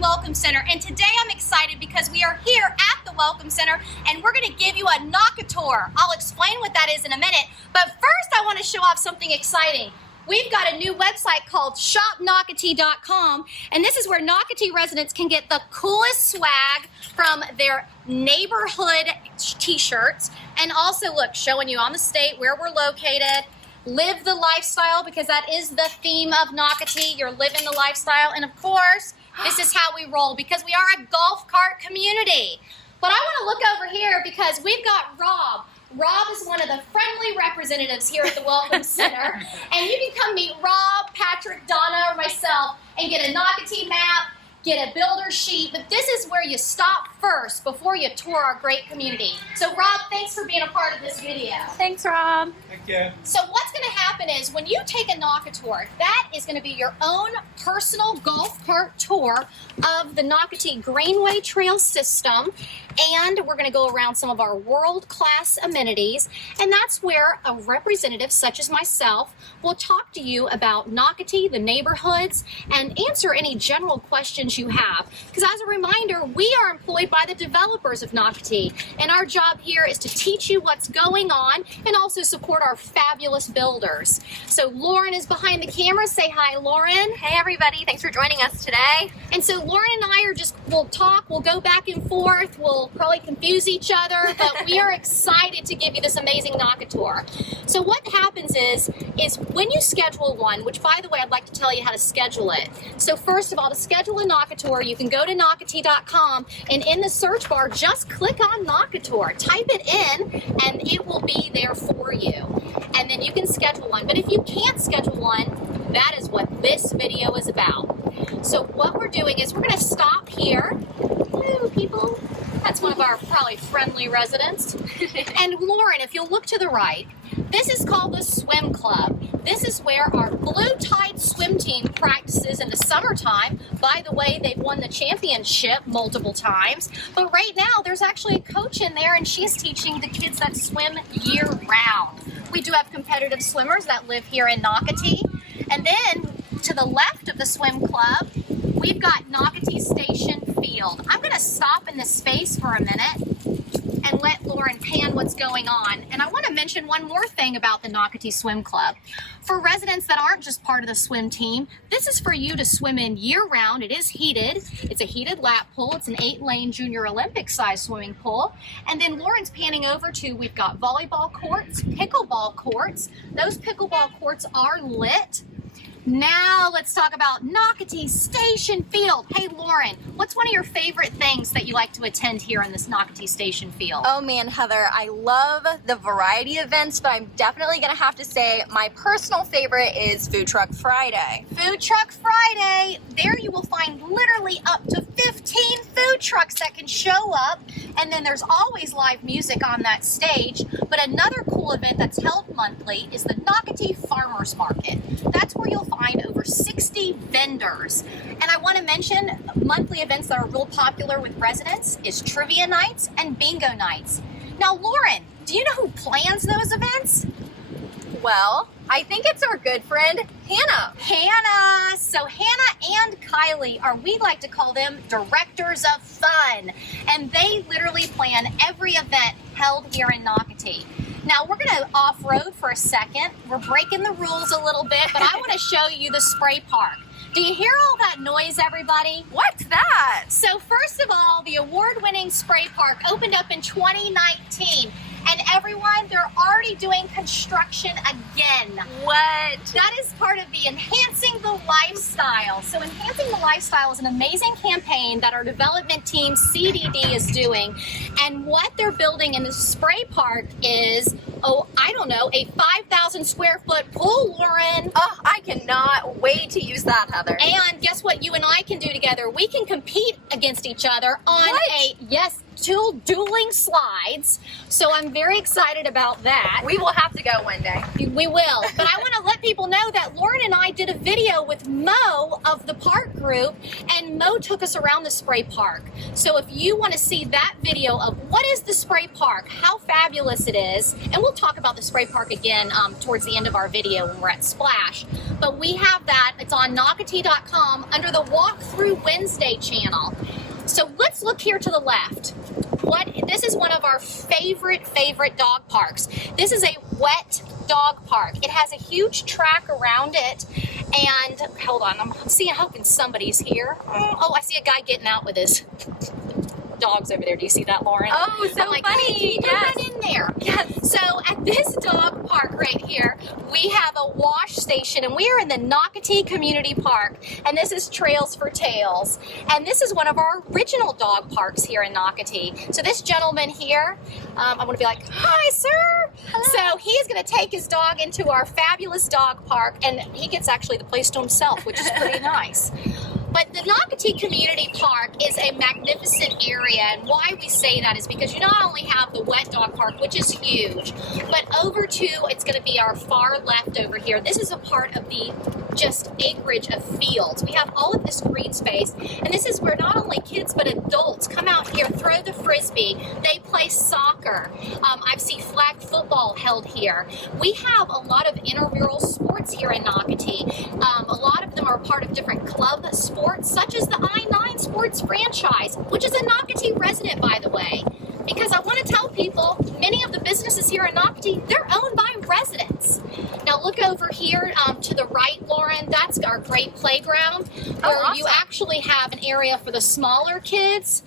Welcome Center, and today I'm excited because we are here at the Welcome Center and we're going to give you a NocaTour. I'll explain what that is in a minute, but first I want to show off something exciting. We've got a new website called shopnocatee.com, and this is where Nocatee residents can get the coolest swag from their neighborhood t-shirts, and also look, showing you on the state where we're located. Live the lifestyle, because that is the theme of Nocatee. You're living the lifestyle, and of course, this is how we roll because we are a golf cart community. But I want to look over here because we've got Rob. Rob is one of the friendly representatives here at the Welcome Center. And you can come meet Rob, Patrick, Donna, or myself and get a Nocatee map, get a builder sheet. But this is where you stop first before you tour our great community. So Rob, thanks for being a part of this video. Thanks, Rob. Thank you. So what's going to happen is when you take a NocaTour, that is going to be your own personal golf cart tour of the Nocatee Greenway Trail system. And we're going to go around some of our world-class amenities. And that's where a representative such as myself will talk to you about Nocatee, the neighborhoods, and answer any general questions you have. Because as a reminder, we are employed by the developers of Nocatee, and our job here is to teach you what's going on and also support our fabulous builders. So Lauren is behind the camera. Say hi, Lauren. Hey, everybody. Thanks for joining us today. And so Lauren and I are we'll talk, we'll go back and forth, we'll probably confuse each other, but we are excited to give you this amazing NocaTour. So what happens is when you schedule one, which by the way, I'd like to tell you how to schedule it. So first of all, to schedule a NocaTour, you can go to NocaTee.com, and in the search bar, just click on NocaTour, type it in, and it will be there for you. And then you can schedule one. But if you can't schedule one, that is what this video is about. So what we're doing is we're going to stop here. Hello, people. That's one of our probably friendly residents. And Lauren, if you'll look to the right, this is called the Swim Club. This is where our Blue Tide swim team practices in the summertime. By the way, they've won the championship multiple times. But right now, there's actually a coach in there, and she's teaching the kids that swim year-round. We do have competitive swimmers that live here in Nocatee. And then to the left of the swim club, we've got Nocatee Station Field. I'm going to stop in this space for a minute and let Lauren pan what's going on. And I want to mention one more thing about the Nocatee Swim Club. For residents that aren't just part of the swim team, this is for you to swim in year-round. It is heated. It's a heated lap pool. It's an 8-lane Junior Olympic-sized swimming pool. And then Lauren's panning over to, we've got volleyball courts, pickleball courts. Those pickleball courts are lit. Now let's talk about Nocatee Station Field. Hey Lauren, what's one of your favorite things that you like to attend here in this Nocatee Station Field? Oh man, Heather, I love the variety of events, but I'm definitely going to have to say my personal favorite is Food Truck Friday. Food Truck Friday. There you will find literally up to 15 food trucks that can show up, and then there's always live music on that stage. But another cool event that's held monthly is the Nocatee Farmers Market. That's where you'll find over 60 vendors. And I want to mention monthly events that are real popular with residents is trivia nights and bingo nights. Now, Lauren, do you know who plans those events? Well, I think it's our good friend, Hannah. Hannah. So Hannah and Kylie we like to call them directors of fun. And they literally plan every event held here in Nocatee. Now we're going to off-road for a second. We're breaking the rules a little bit, but I want to show you the spray park. Do you hear all that noise, everybody? What's that? So first of all, the award-winning spray park opened up in 2019. And everyone, they're already doing construction again. What? That is part of the Enhancing the Lifestyle. So Enhancing the Lifestyle is an amazing campaign that our development team, CDD, is doing. And what they're building in the spray park is, a 5,000 square foot pool, Lauren. Oh, I cannot wait to use that, Heather. And guess what you and I can do together? We can compete against each other on What? two dueling slides So I'm very excited about that. We will have to go one day. We will. But I want to let people know that Lauren and I did a video with Mo of the park group, and Mo took us around the spray park. So if you want to see that video of what is the spray park, how fabulous it is, and we'll talk about the spray park again towards the end of our video when we're at Splash. But we have that. It's on Nocatee.com under the Walk Through Wednesday channel. So let's look here to the left. This is one of our favorite dog parks. This is a wet dog park. It has a huge track around it, and hold on, I'm hoping somebody's here. Oh, I see a guy getting out with his dogs over there. Do you see that, Lauren? Oh, so I'm like, funny. Hey, can you Yes. run in there? Yes. So at this dog park right here, we have a wash station, and we are in the Nocatee Community Park, and this is Trails for Tails. And this is one of our original dog parks here in Nocatee. So this gentleman here, I'm going to be like, hi, sir. Hello. So he's going to take his dog into our fabulous dog park, and he gets actually the place to himself, which is pretty nice. But the Nocatee Community Park is a magnificent area, and why we say that is because you not only have the wet dog park, which is huge, but over to, it's going to be our far left over here. This is a part of the just acreage of fields. We have all of this green space, and this is where not only kids but adults come out here, throw the frisbee, they play soccer. I've seen flag football held here. We have a lot of intramural sports here in Nocatee. A lot of them are part of different club sports, such as the I-9 Sports franchise, which is a Nocatee resident, by the way. Because I want to tell people, many of the businesses here in Nocatee, they're owned by residents. Now look over here to the right, Lauren, that's our great playground, where awesome. you actually have an area for the smaller kids,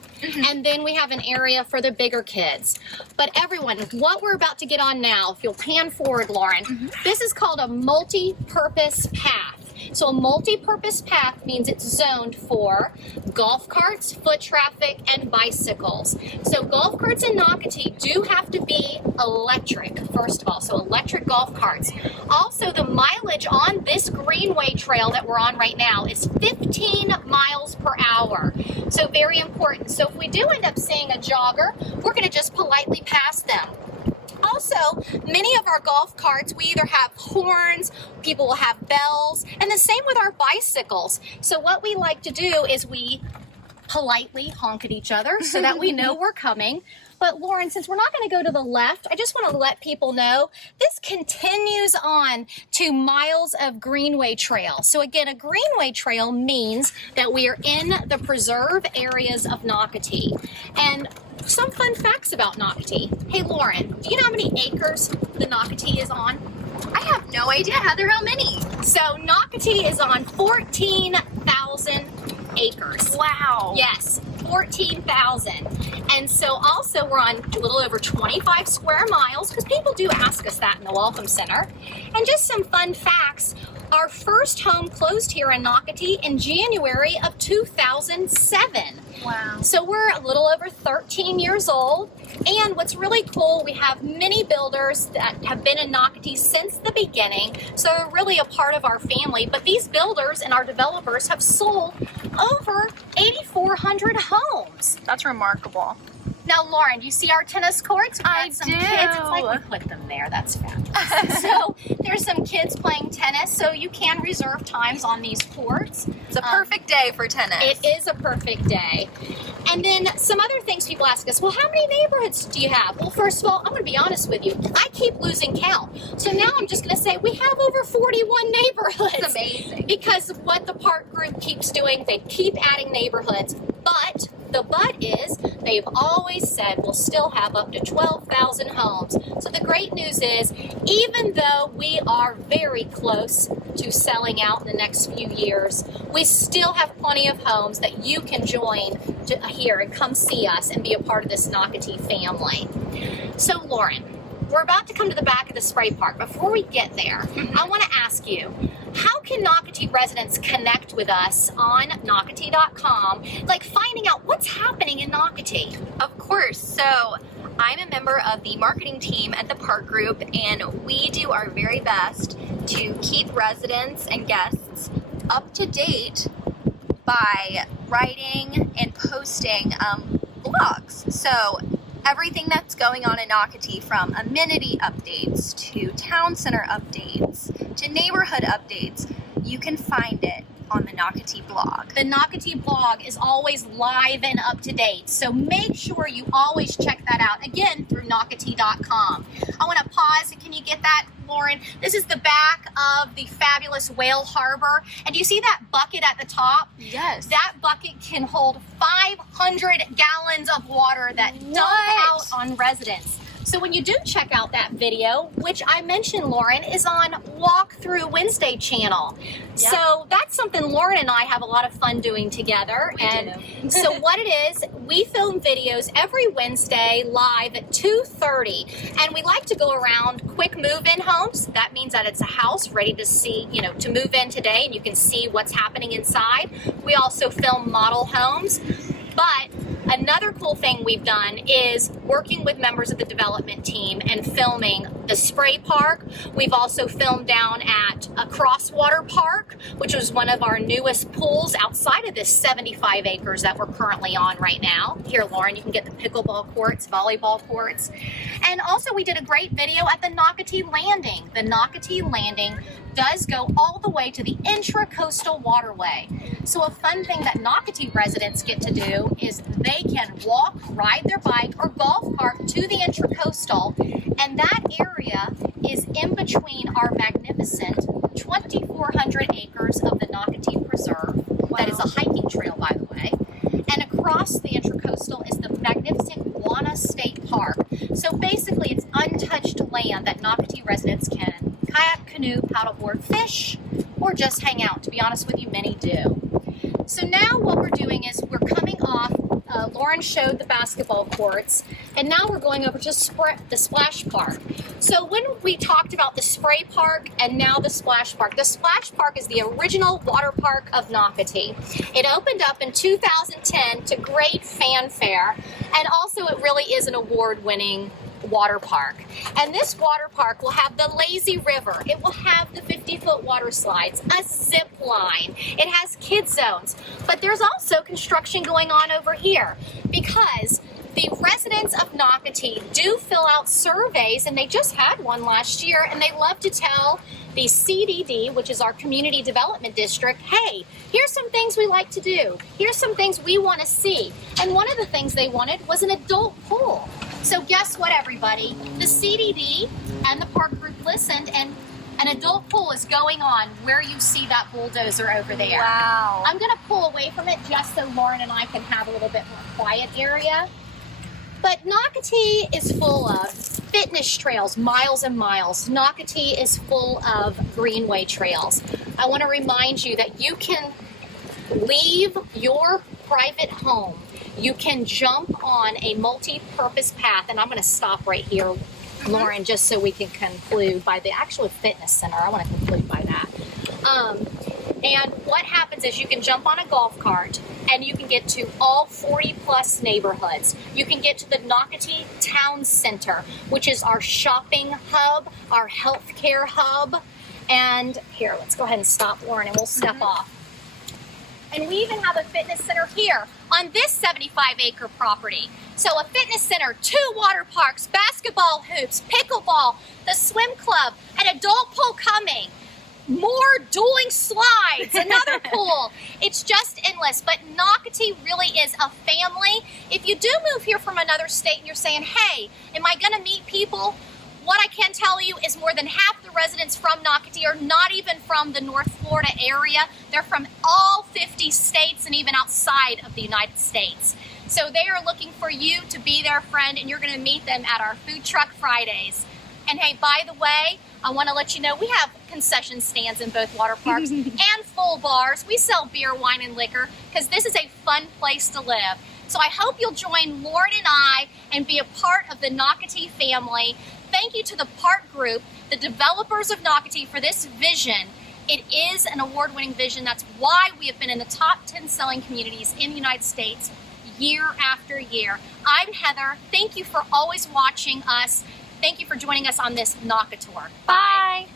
and then we have an area for the bigger kids. But everyone, what we're about to get on now, if you'll pan forward, Lauren, this is called a multi-purpose path. So a multi-purpose path means it's zoned for golf carts, foot traffic, and bicycles. So golf carts in Nocatee do have to be electric, first of all, so electric golf carts. Also, the mileage on this greenway trail that we're on right now is 15 miles per hour. So very important. So if we do end up seeing a jogger, we're going to just politely pass them. Also, many of our golf carts, we either have horns, people will have bells, and the same with our bicycles. So what we like to do is we politely honk at each other so that we know we're coming. But Lauren, since we're not going to go to the left, I just want to let people know this continues on to miles of greenway trail. So again, a greenway trail means that we are in the preserve areas of Nocatee. And some fun facts about Nocatee. Hey Lauren, do you know how many acres the Nocatee is on? I have no idea, Heather, how many? So Nocatee is on 14,000 acres. Wow. Yes, 14,000. And so also we're on a little over 25 square miles, because people do ask us that in the Welcome Center. And just some fun facts. Our first home closed here in Nocatee in January of 2007. Wow. So we're a little over 13 years old. And what's really cool, we have many builders that have been in Nocatee since the beginning. So they're really a part of our family. But these builders and our developers have sold over 8,400 homes. That's remarkable. Now, Lauren, do you see our tennis courts? We've I got some do. kids. It's like we put them there. That's fabulous. So there's some kids playing tennis, so you can reserve times on these courts. It's a perfect day for tennis. It is a perfect day. And then some other things people ask us, well, how many neighborhoods do you have? Well, first of all, I'm going to be honest with you. I keep losing count. So now I'm just going to say we have over 41 neighborhoods. That's amazing. Because of what the park group keeps doing, they keep adding neighborhoods. But the but is they've always said we'll still have up to 12,000 homes. So the great news is, even though we are very close to selling out in the next few years, we still have plenty of homes that you can join here and come see us and be a part of this Nocatee family. So Lauren, we're about to come to the back of the spray park. Before we get there, I want to ask you, how can Nocatee residents connect with us on Nocatee.com, like finding out what's happening in Nocatee? Of course. So I'm a member of the marketing team at the park group, and we do our very best to keep residents and guests up to date by writing and posting blogs. So everything that's going on in Nocatee, from amenity updates to town center updates to neighborhood updates. You can find it on the Nocatee blog. The Nocatee blog is always live and up to date, so make sure you always check that out, again, through Nocatee.com. I want to pause. Can you get that, Lauren? This is the back of the fabulous Whale Harbor, and you see that bucket at the top? Yes. That bucket can hold 500 gallons of water that dump out on residents. So when you do check out that video, which I mentioned, Lauren, is on Walkthrough Wednesday channel. Yep. So that's something Lauren and I have a lot of fun doing together. So what it is, we film videos every Wednesday live at 2:30, and we like to go around quick move-in homes. That means that it's a house ready to see, to move in today, and you can see what's happening inside. We also film model homes. But another cool thing we've done is working with members of the development team and filming the spray park. We've also filmed down at a Crosswater Park, which was one of our newest pools outside of this 75 acres that we're currently on right now. Here, Lauren, you can get the pickleball courts, volleyball courts. And also we did a great video at the Nocatee Landing. The Nocatee Landing does go all the way to the intracoastal waterway. So a fun thing that Nocatee residents get to do is they can walk, ride their bike, or golf cart to the intracoastal, and that area is in between our magnificent 2,400 acres of the Nocatee Preserve. Wow. That is a hiking trail, by the way. And across the intracoastal is the magnificent Guana State Park. So basically it's untouched land that Nocatee residents can kayak, canoe, paddleboard, fish, or just hang out. To be honest with you, many do. So now what we're doing is we're coming off, Lauren showed the basketball courts, and now we're going over to the splash park. So when we talked about the spray park and now the splash park is the original water park of Nocatee. It opened up in 2010 to great fanfare, and also it really is an award-winning water park. And this water park will have the lazy river. It will have the 50-foot water slides, a zip line. It has kid zones. But there's also construction going on over here because the residents of Nocatee do fill out surveys, and they just had one last year, and they love to tell the CDD, which is our Community Development District, hey, here's some things we like to do. Here's some things we want to see. And one of the things they wanted was an adult pool. So guess what, everybody? The CDD and the park group listened, and an adult pool is going on where you see that bulldozer over there. Wow. I'm going to pull away from it just so Lauren and I can have a little bit more quiet area. But Nocatee is full of fitness trails, miles and miles. Nocatee is full of greenway trails. I want to remind you that you can leave your private home. You can jump on a multi-purpose path, and I'm going to stop right here, Lauren, just so we can conclude by the actual fitness center. I want to conclude by that. And what happens is you can jump on a golf cart and you can get to all 40 plus neighborhoods. You can get to the Nocatee Town Center, which is our shopping hub, our healthcare hub. And here, let's go ahead and stop, Lauren, and we'll step off. And we even have a fitness center here on this 75-acre property. So a fitness center, 2 water parks, basketball hoops, pickleball, the swim club, an adult pool coming, more dueling slides, another pool. It's just endless. But Nocatee really is a family. If you do move here from another state and you're saying, hey, am I going to meet people? What I can tell you is more than half the residents from Nocatee are not even from the North Florida area. They're from all 50 states and even outside of the United States. So they are looking for you to be their friend, and you're going to meet them at our Food Truck Fridays. And hey, by the way, I want to let you know we have concession stands in both water parks and full bars. We sell beer, wine, and liquor because this is a fun place to live. So I hope you'll join Lauren and I and be a part of the Nocatee family. Thank you to the park group, the developers of Nocatee, for this vision. It is an award-winning vision. That's why we have been in the top 10 selling communities in the United States year after year. I'm Heather. Thank you for always watching us. Thank you for joining us on this NocaTour. Bye.